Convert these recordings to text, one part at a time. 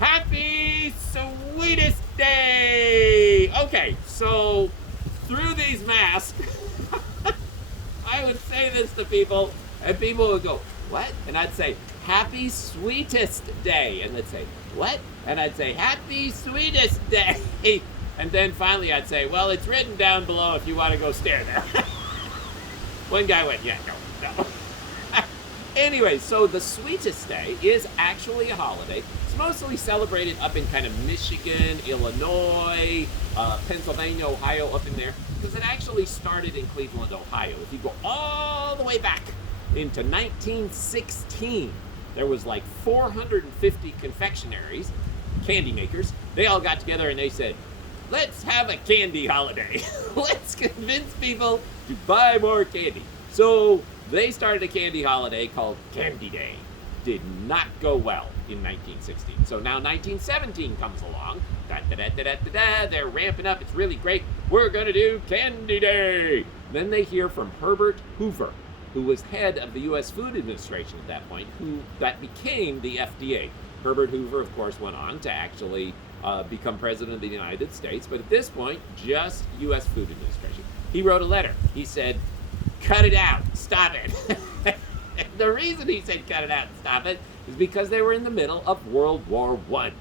Happy Sweetest Day! Okay, so through these masks, I would say this to people, and people would go, "What?" And I'd say, "Happy Sweetest Day." And they'd say, "What?" And I'd say, "Happy Sweetest Day." And then finally I'd say, "Well, it's written down below if you want to go stare there." One guy went, "Yeah, no." Anyway, so the Sweetest Day is actually a holiday. It's mostly celebrated up in kind of Michigan, Illinois, Pennsylvania, Ohio, up in there, because it actually started in Cleveland, Ohio. If you go all the way back into 1916, there was like 450 confectionaries, candy makers. They all got together and they said, "Let's have a candy holiday. Let's convince people to buy more candy." So they started a candy holiday called Candy Day. Did not go well in 1916. So now 1917 comes along. They're ramping up. It's really great. We're going to do Candy Day. Then they hear from Herbert Hoover, who was head of the U.S. Food Administration at that point, that became the FDA. Herbert Hoover, of course, went on to actually become president of the United States, but at this point, just U.S. Food Administration. He wrote a letter. He said, "Cut it out. Stop it." The reason he said cut it out and stop it is because they were in the middle of World War I.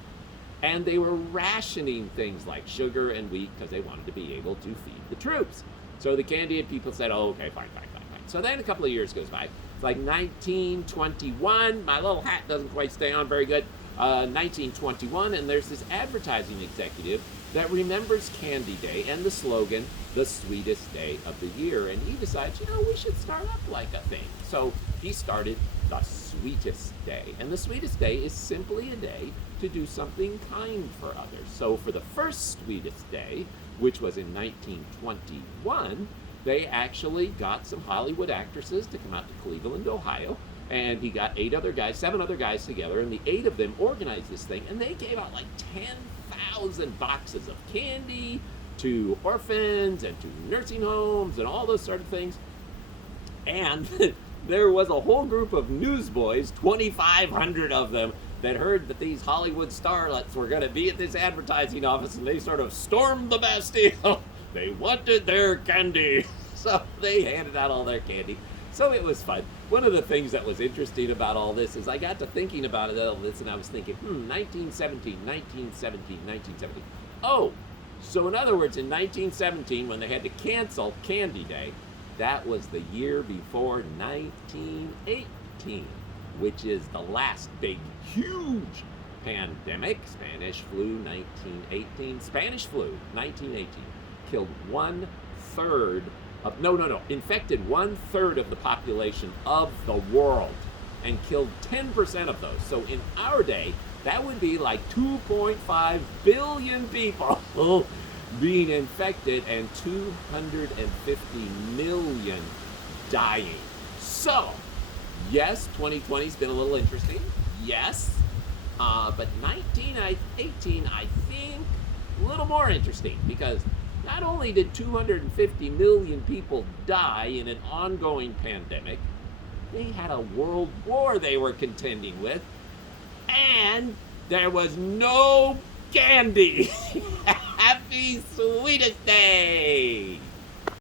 And they were rationing things like sugar and wheat because they wanted to be able to feed the troops. So the candy people said, "Oh, okay, fine. So then a couple of years goes by. It's like 1921. My little hat doesn't quite stay on very good. 1921, and there's this advertising executive that remembers Candy Day and the slogan, "The Sweetest Day of the Year." And he decides, we should start up like a thing. So he started the Sweetest Day. And the Sweetest Day is simply a day to do something kind for others. So for the first Sweetest Day, which was in 1921, they actually got some Hollywood actresses to come out to Cleveland, Ohio, and he got 7 other guys together, and the 8 of them organized this thing, and they gave out like 10,000 boxes of candy to orphans and to nursing homes and all those sort of things. And there was a whole group of newsboys, 2,500 of them, that heard that these Hollywood starlets were going to be at this advertising office, and they sort of stormed the Bastille. They wanted their candy. So they handed out all their candy. So it was fun. One of the things that was interesting about all this is I got to thinking about all this, and I was thinking, 1917. Oh, so in other words, in 1917, when they had to cancel Candy Day, that was the year before 1918, which is the last big, huge pandemic. Spanish flu, 1918. Spanish flu, 1918, killed 1/3 of, infected 1/3 of the population of the world and killed 10% of those. So in our day, that would be like 2.5 billion people being infected and 250 million dying. So, yes, 2020's been a little interesting. Yes. But 1918, I think, a little more interesting, because not only did 250 million people die in an ongoing pandemic, they had a world war they were contending with, and there was no candy. Happy Sweetest Day!